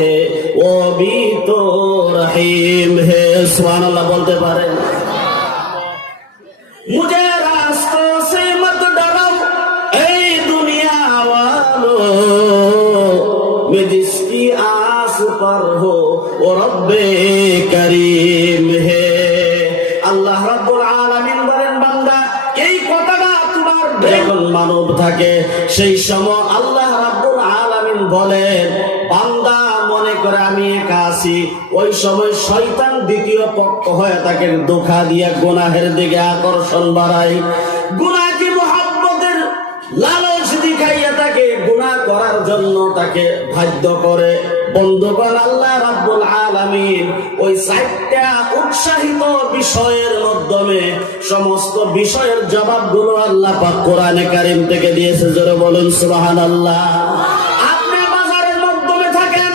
है वो भी तो रहीम है। सुभानअल्लाह बोलते पारे। मुझे रास्तों से मत डराओ ऐ दुनिया वालों, मैं जिसकी आस पर हो वो रब्बे करीम है। আল্লাহ রাব্বুল আলামিন বলেন, বান্দা এই কথাটা তোমার যখন মানব থাকে সেই সময় আল্লাহ রাব্বুল আলামিন বলেন, বান্দা মনে করে আমি একা আছি, ওই সময় শয়তান দ্বিতীয় পক্ষ হয়ে তাকে ধোঁকা দিয়ে গুনাহের দিকে আকর্ষণ বাড়ায়, গুনাহকে মুহাব্বতের লালচ দেখাইয়া তাকে গুনাহ করার জন্য তাকে বাধ্য করে। বন্ধুগণ, আল্লাহ রাব্বুল আলামিন ওই চারটা উৎসাহিত বিষয়ের মাধ্যমে সমস্ত বিষয়ের জবাবগুলো আল্লাহ পাক কোরআনে কারীম থেকে দিয়েছে। জোরে বলুন সুবহানাল্লাহ। আপনি বাজারের মাধ্যমে থাকেন,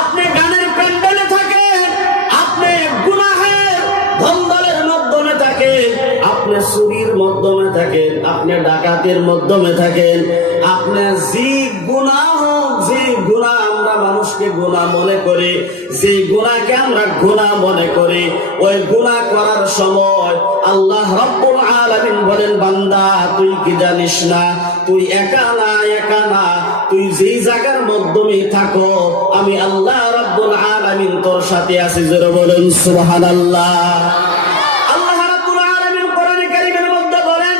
আপনি গানের প্যান্ডেলে থাকেন, আপনি গুনাহের ধন্দলের মাধ্যমে থাকেন, আপনি চুরির মাধ্যমে থাকেন, আপনি ডাকাতির মাধ্যমে থাকেন, আপনি যে গুনাহ যে গুনাহ আমরা মানুষকে গুনাহ মনে করি, যে গুনাহকে আমরা গুনাহ মনে করি, ওই গুনাহ করার সময় আল্লাহ রাব্বুল আলামিন বলেন, বান্দা তুই কি জানিস না তুই একা না, একা না, তুই যেই জায়গার মাধ্যমে থাকো আমি আল্লাহ রাব্বুল আলামিন তোর সাথে আছি। জোরে বলেন সুবহানাল্লাহ। আল্লাহ রাব্বুল আলামিন কোরআনে কারীমের মধ্যে বলেন,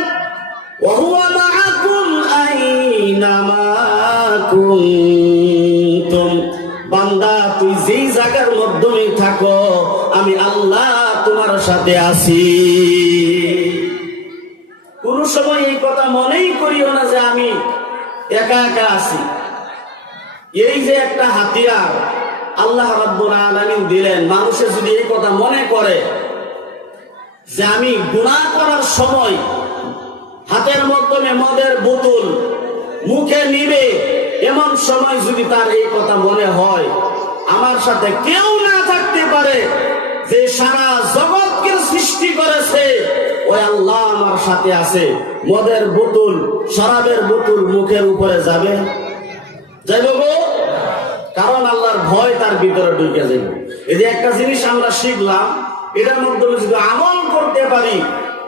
ওয়া হুয়া মাআকুম আইনামা কুনতুম, বান্দা তুই যেই জায়গার মাধ্যমে থাকো আমি আল্লাহ তোমার সাথে আছি। কোন সময় এই কথা মনেই করিও না যে আমি একা একা আছি। এই যে একটা হাতিয়ার আল্লাহ রাব্বুল আলামিন দিলেন, মানুষে যদি এই কথা মনে করে যে আমি গুনাহ করার সময় হাতের মাধ্যমে মদের বোতল মুখে নিবে, এমন সময় যদি তার এই কথা মনে হয় আমার সাথে কেউ না থাকতে পারে যে সারা জগৎকে সৃষ্টি করেছে, ওই আল্লাহ আমার সাথে আছে, মদের বোতল শরাবের বোতল মুখের উপরে যাবে? যাইব গো? কারণ আল্লাহর ভয় তার ভিতরে ঢুকে যাবে। এই যে একটা জিনিস আমরা শিখলাম, এটার মাধ্যমে যদি আমল করতে পারি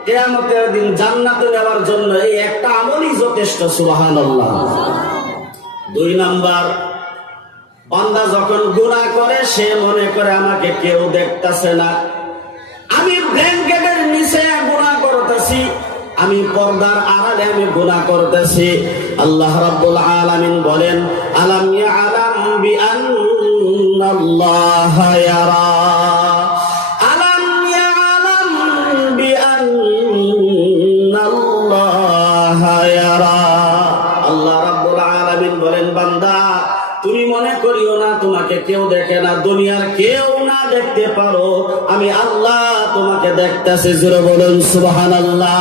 কিয়ামতের দিন জান্নাতে যাওয়ার জন্য এই একটা আমলই যথেষ্ট। সুবহানাল্লাহ। 2 নাম্বার, বান্দা যখন গুনাহ করে সে মনে করে আমাকে কেউ দেখতাছে না, আমি ব্ল্যাঙ্কেটের নিচে গুনাহ করতেছি, আমি পর্দার আড়ালে আমি গুনাহ করতেছি। আল্লাহ রাব্বুল আলামিন বলেন, আলাম ইয়ালাম বিআন্নাল্লাহা ইয়ারা, আলাম ইয়ালাম বিআন্নাল্লাহা ইয়ারা। আল্লাহ রাব্বুল আলামিন বলেন, বান্দা তুমি মনে করিও না তোমাকে কেউ দেখে না, দুনিয়ার কেউ না দেখতে পারো, আমি আল্লাহ তোমাকে দেখতেছি। জোরে বলুন সুবহানাল্লাহ।